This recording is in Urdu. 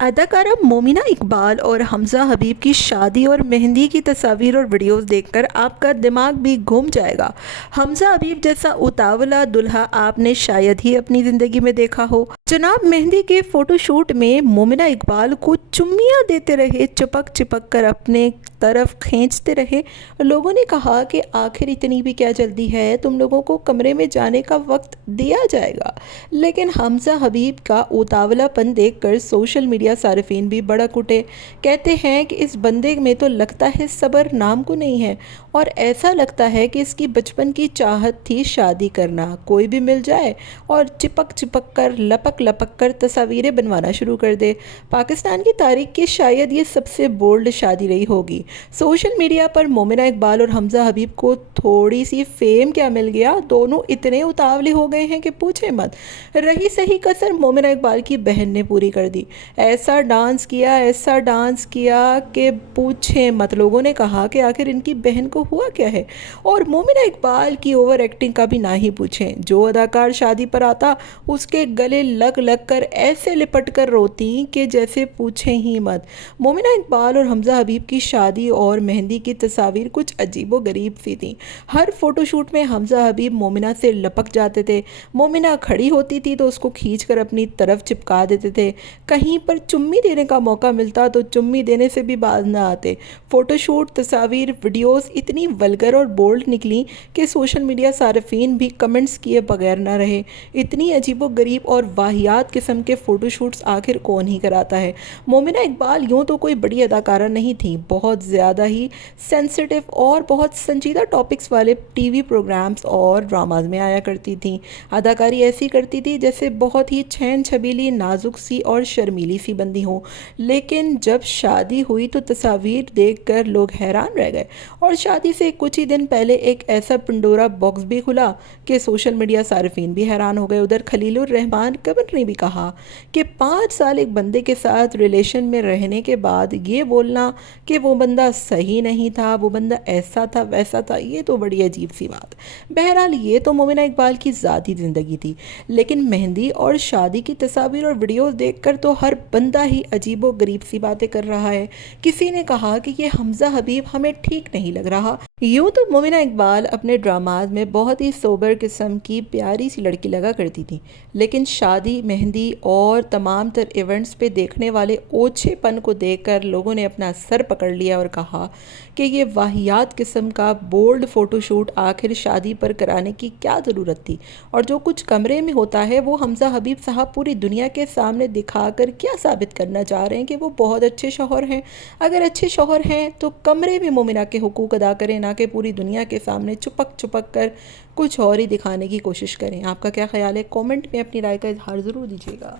اداکارہ مومنہ اقبال اور حمزہ حبیب کی شادی اور مہندی کی تصاویر اور ویڈیوز دیکھ کر آپ کا دماغ بھی گھوم جائے گا۔ حمزہ حبیب جیسا اتاولا دلہا آپ نے شاید ہی اپنی زندگی میں دیکھا ہو۔ جناب مہندی کے فوٹو شوٹ میں مومنہ اقبال کو چمیاں دیتے رہے، چپک چپک کر اپنے طرف کھینچتے رہے۔ لوگوں نے کہا کہ آخر اتنی بھی کیا جلدی ہے، تم لوگوں کو کمرے میں جانے کا وقت دیا جائے گا۔ لیکن حمزہ حبیب کا اتاولا پن دیکھ کر سوشل میڈیا صارفین بھی بڑک اٹھے۔ کہتے ہیں کہ اس بندے میں تو لگتا ہے صبر نام کو نہیں ہے، اور ایسا لگتا ہے کہ اس کی بچپن کی چاہت تھی شادی کرنا، کوئی بھی مل جائے اور چپک چپک کر لپک لپک کر تصاویریں بنوانا شروع کر دے۔ پاکستان کی تاریخ کی شاید یہ سب سے بولڈ شادی رہی ہوگی۔ سوشل میڈیا پر مومنہ اقبال اور حمزہ حبیب کو تھوڑی سی فیم کیا مل گیا، دونوں اتنے اتاولے ہو گئے ہیں کہ پوچھے مت۔ رہی صحیح کسر مومنہ اقبال کی بہن نے پوری کر دی۔ ایسا ڈانس کیا کہ پوچھیں مت۔ لوگوں نے کہا کہ آخر ان کی بہن کو ہوا کیا ہے، اور مومنہ اقبال کی اوور ایکٹنگ کا بھی نہ ہی پوچھیں۔ جو اداکار شادی پر آتا اس کے گلے لگ کر ایسے لپٹ کر روتی کہ جیسے پوچھیں ہی مت۔ مومنہ اقبال اور حمزہ حبیب کی شادی اور مہندی کی تصاویر کچھ عجیب و غریب سی تھیں۔ ہر فوٹو شوٹ میں حمزہ حبیب مومنہ سے لپک جاتے تھے۔ مومنہ کھڑی ہوتی تھی تو اس کو کھینچ کر اپنی طرف چپکا دیتے تھے۔ کہیں پر چمی دینے کا موقع ملتا تو چمی دینے سے بھی باز نہ آتے۔ فوٹو شوٹ، تصاویر، ویڈیوز اتنی ولگر اور بولڈ نکلیں کہ سوشل میڈیا صارفین بھی کمنٹس کیے بغیر نہ رہے۔ اتنی عجیب و غریب اور واہیات قسم کے فوٹو شوٹس آخر کون ہی کراتا ہے؟ مومنہ اقبال یوں تو کوئی بڑی اداکارہ نہیں تھی، بہت زیادہ ہی سینسیٹیو اور بہت سنجیدہ ٹاپکس والے ٹی وی پروگرامز اور ڈراماز میں آیا کرتی تھیں۔ اداکاری ایسی کرتی تھی جیسے بہت ہی چھین چھبیلی، نازک سی اور شرمیلی سی بندی ہو۔ لیکن جب شادی ہوئی تو تصاویر دیکھ کر لوگ حیران رہ گئے، اور شادی سے کچھ ہی دن پہلے ایک ایسا پنڈورا باکس بھی کھلا کہ سوشل میڈیا صارفین بھی حیران ہو گئے۔ ادھر خلیل الرحمن کنور نے بھی کہا کہ 5 سال ایک بندے کے ساتھ ریلیشن میں رہنے کے بعد یہ بولنا کہ وہ بندہ صحیح نہیں تھا، وہ بندہ ایسا تھا ویسا تھا، یہ تو بڑی عجیب سی بات۔ بہرحال یہ تو مومنہ اقبال کی ذاتی زندگی تھی، لیکن مہندی اور شادی کی تصاویر اور ویڈیوز دیکھ کر تو ہر بندہ ہی عجیب و غریب سی باتیں کر رہا ہے۔ کسی نے کہا کہ یہ حمزہ حبیب ہمیں ٹھیک نہیں لگ رہا۔ یوں تو مومنہ اقبال اپنے ڈراماز میں بہت ہی سوبر قسم کی پیاری سی لڑکی لگا کرتی تھی، لیکن شادی، مہندی اور تمام تر ایونٹس پہ دیکھنے والے اوچھے پن کو دیکھ کر لوگوں نے اپنا سر پکڑ لیا اور کہا کہ یہ واہیات قسم کا بولڈ فوٹو شوٹ آخر شادی پر کرانے کی کیا ضرورت تھی، اور جو کچھ کمرے میں ہوتا ہے وہ حمزہ حبیب صاحب پوری دنیا کے سامنے دکھا کر کیا ثابت کرنا چاہ رہے ہیں کہ وہ بہت اچھے شوہر ہیں؟ اگر اچھے شوہر ہیں تو کمرے میں مومنہ کے حقوق ادا کریں، نہ کہ پوری دنیا کے سامنے چپک چپک کر کچھ اور ہی دکھانے کی کوشش کریں۔ آپ کا کیا خیال ہے؟ کومنٹ میں اپنی رائے کا اظہار ضرور دیجیے گا۔